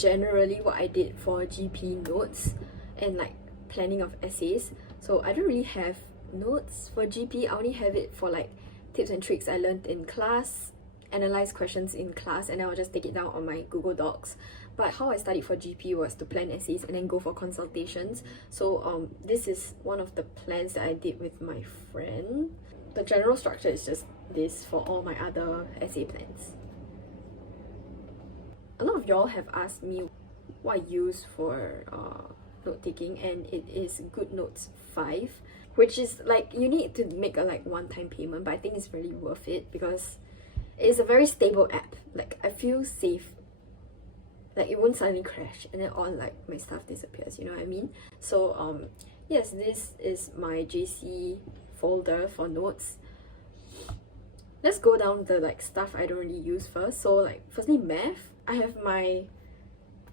generally what I did for GP notes and like planning of essays. So I don't really have notes for GP. I only have it for like tips and tricks I learned in class, analyze questions in class, and then I'll just take it down on my Google Docs. But how I studied for GP was to plan essays and then go for consultations. So this is one of the plans that I did with my friend. The general structure is just this for all my other essay plans. A lot of y'all have asked me what I use for note-taking, and it is GoodNotes 5, which is like, you need to make a like one-time payment, but I think it's really worth it because it's a very stable app. Like, I feel safe. Like, it won't suddenly crash and then all like my stuff disappears, you know what I mean? So yes, this is my JC folder for notes. Let's go down the like stuff I don't really use first. So like, firstly, math. I have my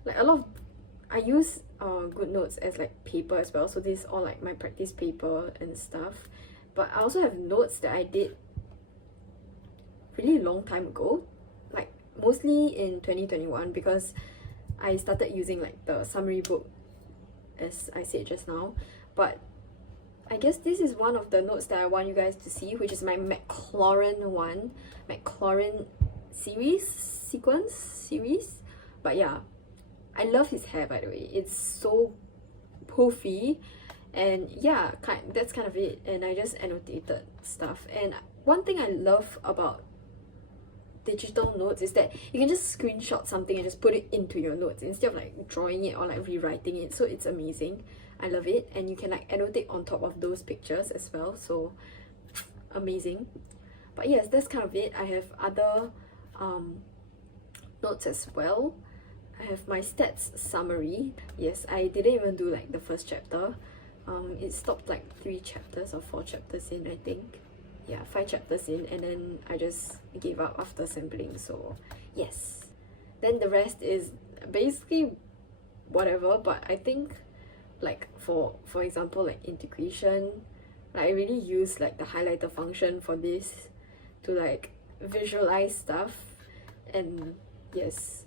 like a lot of, I use GoodNotes as like paper as well, so this is all like my practice paper and stuff. But I also have notes that I did really long time ago, like mostly in 2021, because I started using like the summary book, as I said just now. But I guess this is one of the notes that I want you guys to see, which is my Maclaurin series. But yeah, I love his hair, by the way. It's so poofy, and yeah, that's kind of it. And I just annotated stuff. And one thing I love about digital notes is that you can just screenshot something and just put it into your notes instead of like drawing it or like rewriting it. So it's amazing. I love it. And you can like annotate on top of those pictures as well, so amazing. But yes, that's kind of it. I have other notes as well. I have my stats summary. Yes, I didn't even do like the first chapter. It stopped like 3 chapters or 4 chapters in, I think. Yeah, 5 chapters in, and then I just gave up after sampling. So yes, then the rest is basically whatever. But I think like for example, like integration, like I really use like the highlighter function for this to like visualize stuff. And yes,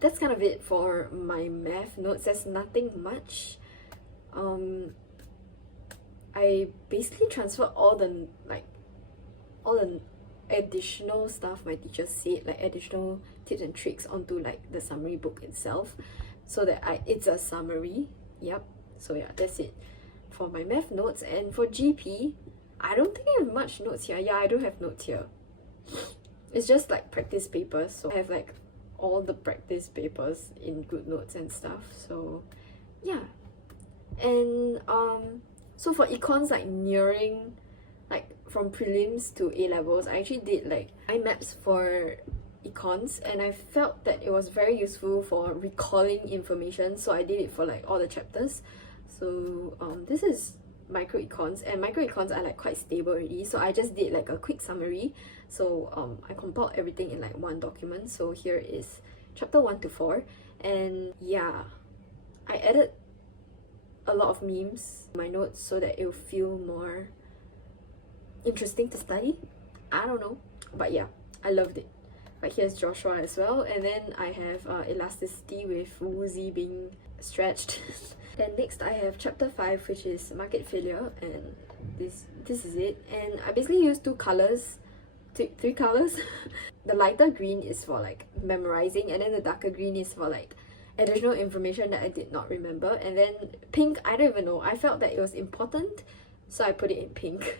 that's kind of it for my math notes. There's nothing much. I basically transferred all the additional stuff my teacher said, like additional tips and tricks, onto like the summary book itself, so that it's a summary. Yep. So yeah, that's it for my math notes. And for GP, I don't think I have much notes here. Yeah, I don't have notes here. It's just like practice papers. So I have like all the practice papers in GoodNotes and stuff. So yeah. And so for econs, like nearing, like from prelims to A-levels, I actually did like mind maps for econs, and I felt that it was very useful for recalling information, so I did it for like all the chapters. So this is microecons, and microecons are like quite stable already, so I just did like a quick summary. So I compiled everything in like one document. So here is chapter 1 to 4, and yeah, I added a lot of memes in my notes so that it will feel more interesting to study. I don't know, but yeah, I loved it. But here's Joshua as well, and then I have elasticity with Woozy being stretched. Then next I have chapter 5, which is market failure, and this is it. And I basically used 2 colors, 3 colors. The lighter green is for like memorizing, and then the darker green is for like additional information that I did not remember. And then pink, I don't even know, I felt that it was important, so I put it in pink.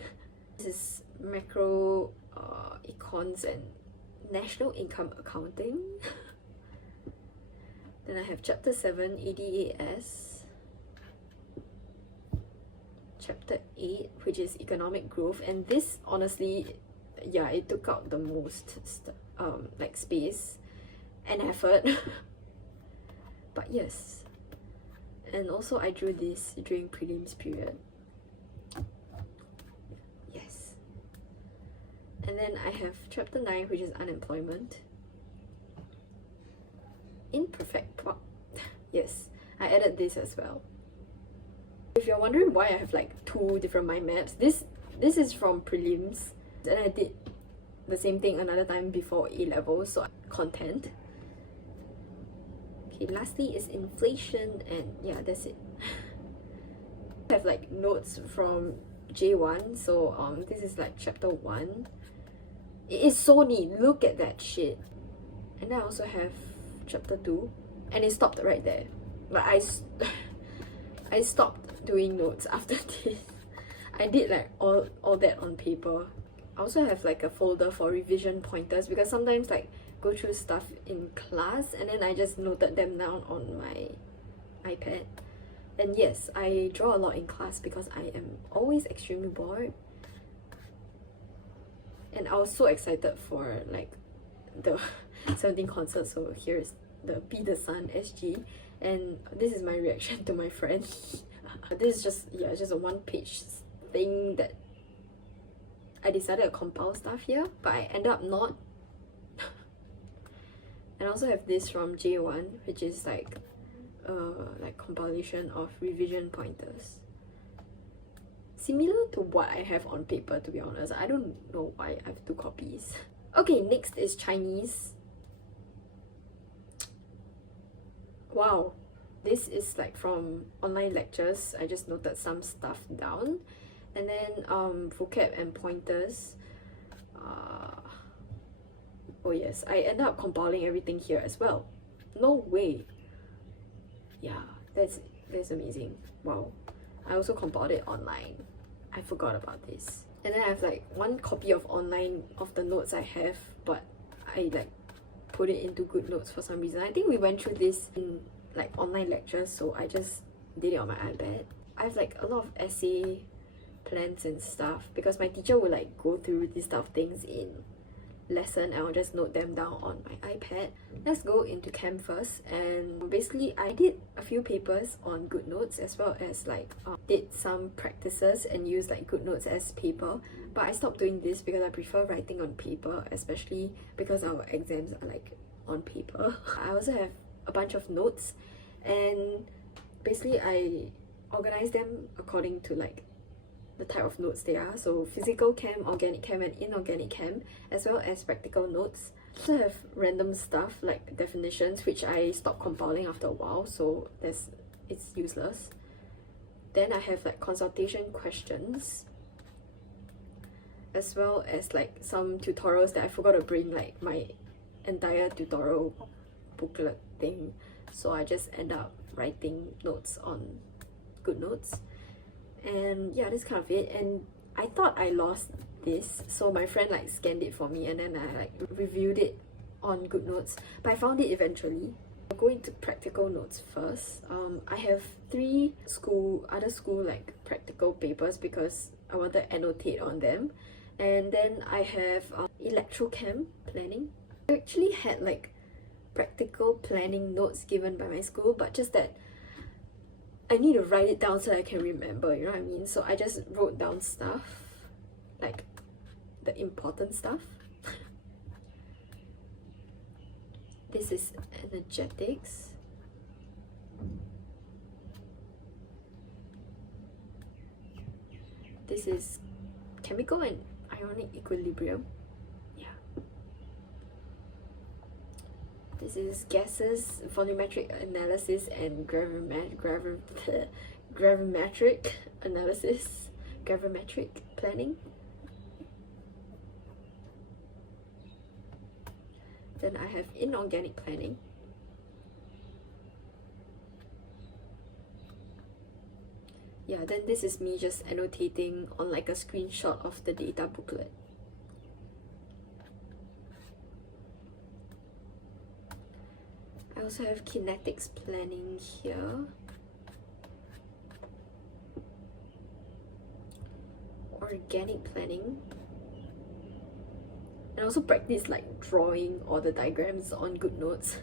This is macro econs and national income accounting. Then I have chapter 7, ADAS. Chapter 8, which is economic growth, and this honestly, yeah, it took out the most like space and effort. But yes, and also I drew this during prelims period. Yes. And then I have chapter 9, which is unemployment. Imperfect yes, I added this as well. If you're wondering why I have like 2 different mind maps, this is from prelims, and I did the same thing another time before A-levels, so content. Okay, lastly is inflation, and yeah, that's it. I have like notes from J1, so this is like chapter 1. It is so neat, look at that shit. And then I also have chapter 2, and it stopped right there. But I stopped doing notes after this. I did like all that on paper. I also have like a folder for revision pointers, because sometimes like go through stuff in class and then I just noted them down on my iPad. And yes, I draw a lot in class because I am always extremely bored. And I was so excited for like the 17 concert, so here's the Be the Sun SG, and this is my reaction to my friend. This is just, yeah, just a one-page thing that I decided to compile stuff here, but I ended up not. And I also have this from J1, which is like compilation of revision pointers. Similar to what I have on paper, to be honest. I don't know why I have 2 copies. Okay, next is Chinese. Wow, this is like from online lectures. I just noted some stuff down. And then vocab and pointers. Oh yes, I ended up compiling everything here as well. No way. Yeah, that's amazing. Wow. I also compiled it online. I forgot about this. And then I have like 1 copy of online of the notes I have, but I like put it into GoodNotes for some reason. I think we went through this in like online lectures, so I just did it on my iPad. I have like a lot of essay plans and stuff, because my teacher would like go through these stuff things in lesson, and I'll just note them down on my iPad. Let's go into Chem first, and basically I did a few papers on GoodNotes, as well as like did some practices and used like GoodNotes as paper, but I stopped doing this because I prefer writing on paper, especially because our exams are like on paper. I also have a bunch of notes, and basically I organize them according to like the type of notes they are. So physical chem, organic chem, and inorganic chem, as well as practical notes. I also have random stuff like definitions, which I stopped compiling after a while, so it's useless. Then I have like consultation questions, as well as like some tutorials that I forgot to bring like my entire tutorial booklet thing, so I just end up writing notes on GoodNotes. And yeah, that's kind of it. And I thought I lost this, so my friend like scanned it for me, and then I like reviewed it on GoodNotes, but I found it eventually. I'll go into practical notes first. I have 3 other school like practical papers because I wanted to annotate on them. And then I have electrochem planning. I actually had like practical planning notes given by my school, but just that I need to write it down so I can remember, you know what I mean? So I just wrote down stuff, like the important stuff. This is energetics. This is chemical and ionic equilibrium. Yeah. This is gases, volumetric analysis, and gravimetric analysis, gravimetric planning. Then I have inorganic planning. Yeah, then this is me just annotating on like a screenshot of the data booklet. I also have kinetics planning here. Organic planning. And also practice like drawing all the diagrams on GoodNotes.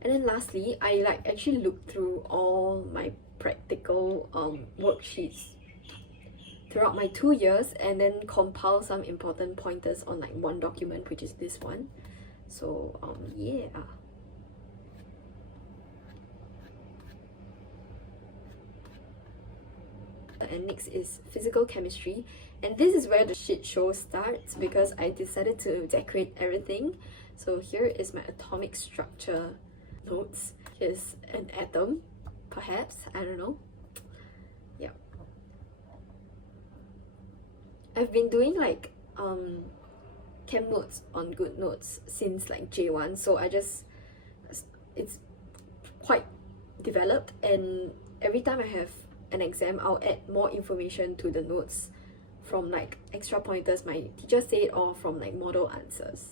And then lastly, I like actually looked through all my practical worksheets throughout my 2 years, and then compile some important pointers on like one document, which is this one. So yeah. And next is physical chemistry. And this is where the shit show starts because I decided to decorate everything. So here is my atomic structure notes. Here's an atom, perhaps, I don't know. Yeah. I've been doing like chem notes on good notes since like J1, so it's quite developed, and every time I have an exam I'll add more information to the notes from like extra pointers my teacher said or from like model answers.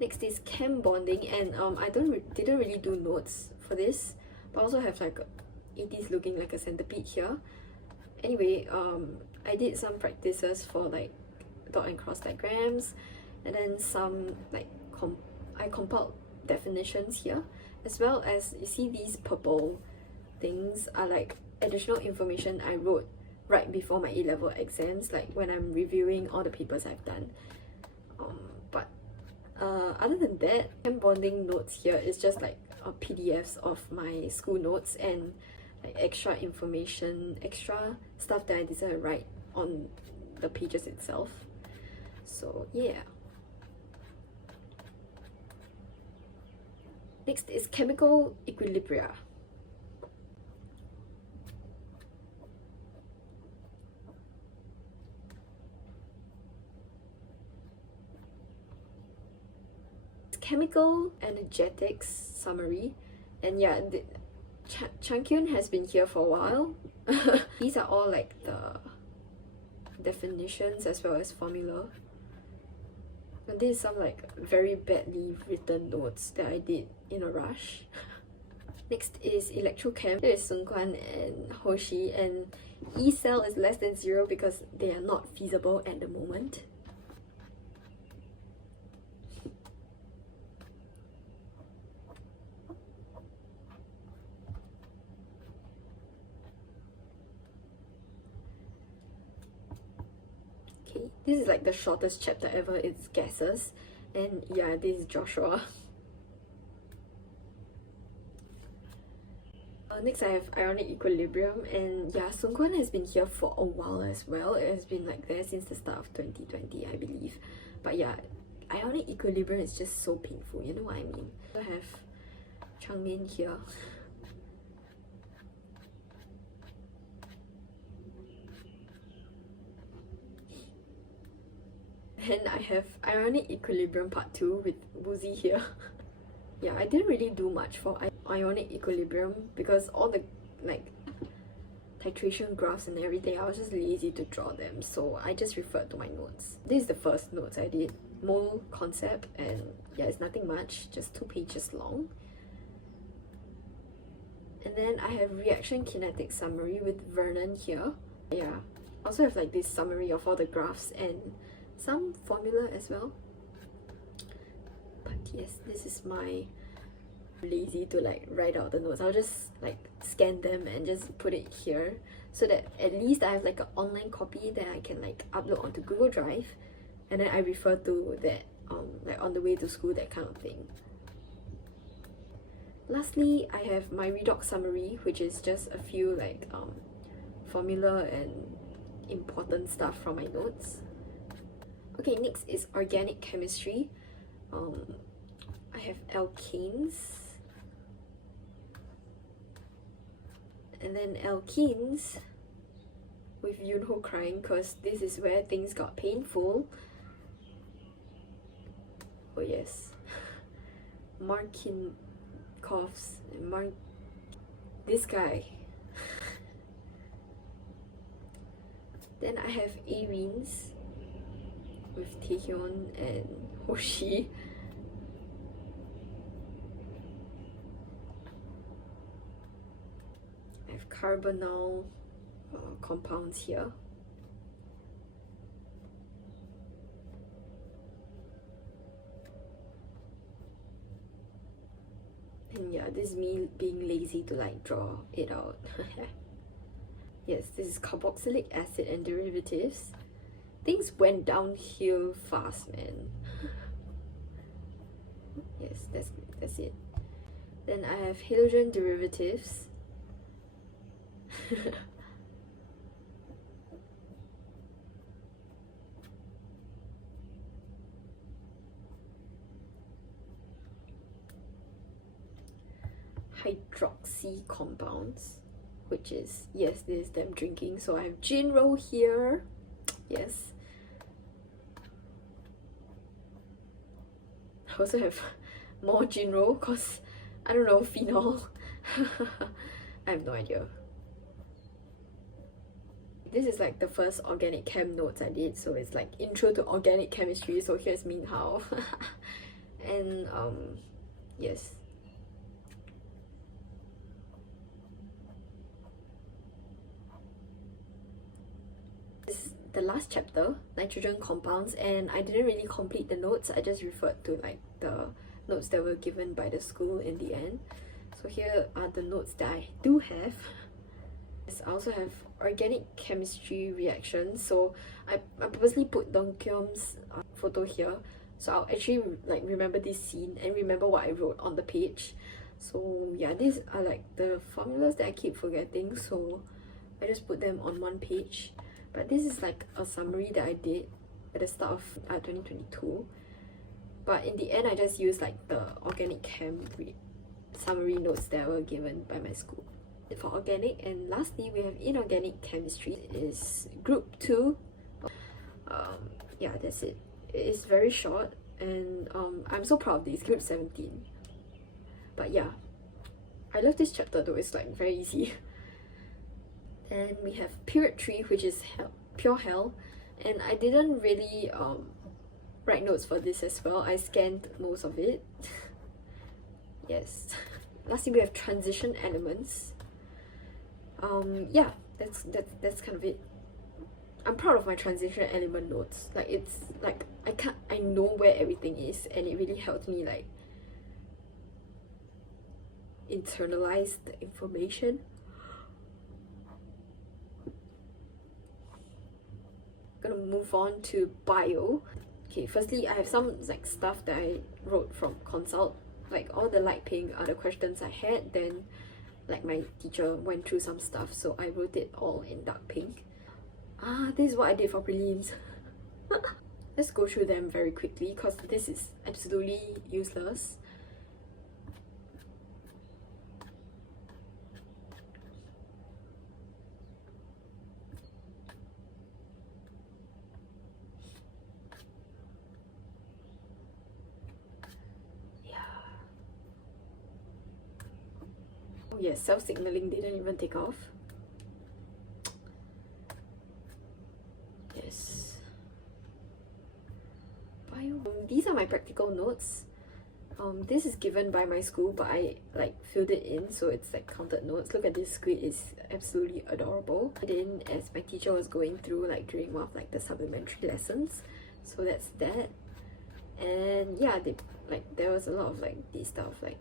Next is chem bonding, and I didn't really do notes for this, but I also have like it is looking like a centipede here. Anyway, I did some practices for like dot and cross diagrams, and then some like I compiled definitions here, as well as you see these purple things are like additional information I wrote right before my A-level exams, like when I'm reviewing all the papers I've done. But other than that, chem bonding notes here is just like PDFs of my school notes and like extra information, extra stuff that I decided to write on the pages itself. So yeah. Next is chemical equilibria. Chemical energetics summary, and yeah, Changkyun has been here for a while. These are all like the definitions as well as formula. And this is some like very badly written notes that I did in a rush. Next is electrochem. There is Sun Quan and Hoshi, and E cell is less than 0 because they are not feasible at the moment. Okay, this is like the shortest chapter ever, it's gases. And yeah, this is Joshua. Next I have ionic equilibrium, and yeah, Sun Quan has been here for a while as well. It has been like there since the start of 2020, I believe. But yeah, ionic equilibrium is just so painful, you know what I mean? I have Changmin here. And I have ionic equilibrium part 2 with Woozy here. Yeah, I didn't really do much for ionic equilibrium because all the like titration graphs and everything, I was just lazy to draw them, so I just referred to my notes. This is the first notes I did, mole concept, and yeah, it's nothing much, just 2 pages long. And then I have reaction kinetic summary with Vernon here. Yeah, I also have like this summary of all the graphs and some formula as well. But yes, this is my lazy to like write out the notes. I'll just like scan them and just put it here so that at least I have like an online copy that I can like upload onto Google Drive, and then I refer to that like on the way to school, that kind of thing. Lastly, I have my redox summary, which is just a few like formula and important stuff from my notes. Okay, next is organic chemistry. I have alkanes, and then alkenes with Yunho crying because this is where things got painful. Oh yes. Markinkovs, this guy. Then I have arenes with Taehyun and Hoshi. I have carbonyl compounds here. And yeah, this is me being lazy to like draw it out. Yes, this is carboxylic acid and derivatives. Things went downhill fast, man. Yes, that's it. Then I have halogen derivatives. Hydroxy compounds, which is, yes, this is them drinking. So I have Jinro here, yes. I also have more Jinro because, I don't know, phenol. I have no idea. This is like the first organic chem notes I did, so it's like intro to organic chemistry. So here's Min Hao. And yes. This is the last chapter, nitrogen compounds, and I didn't really complete the notes. I just referred to like the notes that were given by the school in the end. So here are the notes that I do have. I also have organic chemistry reactions. So I purposely put Dong Kyom's photo here, so I'll actually like remember this scene and remember what I wrote on the page. So yeah, these are like the formulas that I keep forgetting, so I just put them on one page. But this is like a summary that I did at the start of 2022. But in the end, I just used like the organic chem summary notes that were given by my school. For organic, and lastly we have inorganic chemistry. It is group 2. Yeah, that's it. It is very short, and I'm so proud of this, group 17. But yeah, I love this chapter though, it's like very easy. Then we have period 3, which is pure hell, and I didn't really write notes for this as well. I scanned most of it. Yes. Lastly we have transition elements. Yeah, that's kind of it. I'm proud of my transition element notes. Like, it's like I know where everything is, and it really helped me like internalize the information. Gonna move on to bio. Okay, firstly I have some like stuff that I wrote from consult. Like all the light pink are the questions I had, then like my teacher went through some stuff, so I wrote it all in dark pink. This is what I did for prelims. Let's go through them very quickly because this is absolutely useless. Oh yes, self-signaling didn't even take off. Yes. Bio. These are my practical notes. This is given by my school, but I like filled it in, so it's like counted notes. Look at this squid, it's absolutely adorable. I did in as my teacher was going through like during one of like the supplementary lessons. So that's that. And yeah, there was a lot of like this stuff like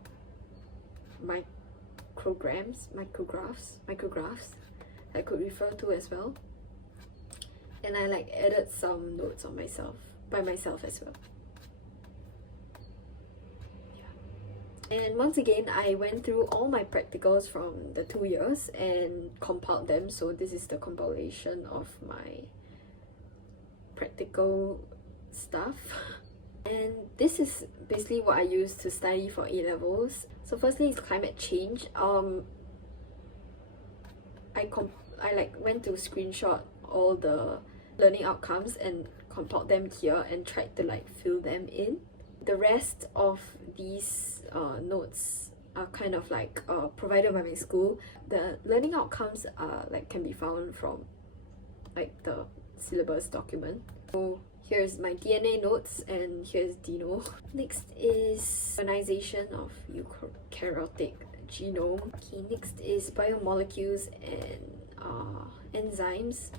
micrographs I could refer to as well. And I like added some notes on by myself as well. Yeah. And once again, I went through all my practicals from the 2 years and compiled them. So this is the compilation of my practical stuff. And this is basically what I use to study for A-levels. So firstly is climate change. I like went to screenshot all the learning outcomes and compiled them here and tried to like fill them in. The rest of these notes are kind of like provided by my school. The learning outcomes are like can be found from like the syllabus document. So here's my DNA notes, and here's Dino. Next is organization of eukaryotic genome. Okay, next is biomolecules and enzymes.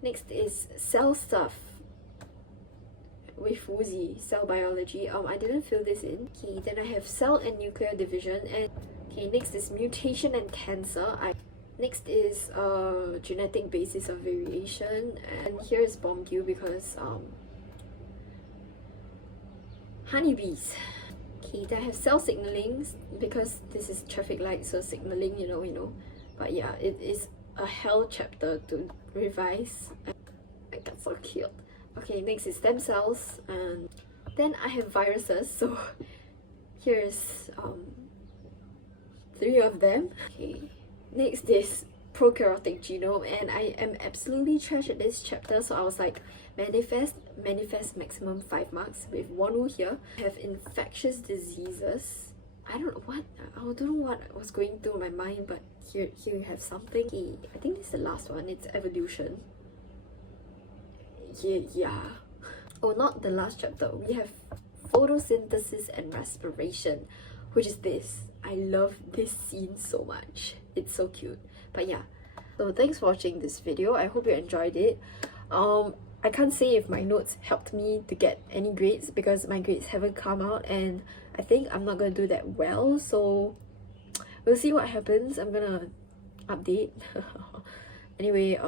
Next is cell stuff with Woozy, cell biology. I didn't fill this in. Okay, then I have cell and nuclear division. And okay, next is mutation and cancer. Next is genetic basis of variation, and here is Bombgill because honeybees. Okay, then I have cell signaling because this is traffic light, so signaling, you know, But yeah, it is a hell chapter to revise. I got so cute. Okay, next is stem cells, and then I have viruses, so here's 3 of them. Okay, next is prokaryotic genome, and I am absolutely trash at this chapter, so I was like, manifest maximum 5 marks with 1 here. I have infectious diseases. I don't know what was going through my mind, but here you have something. I think this is the last one. It's evolution. Yeah. Oh, not the last chapter. We have photosynthesis and respiration, which is this. I love this scene so much. It's so cute. But yeah, so thanks for watching this video. I hope you enjoyed it. I can't say if my notes helped me to get any grades because my grades haven't come out, and I think I'm not gonna do that well, so we'll see what happens. I'm gonna update. Anyway,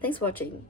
thanks for watching.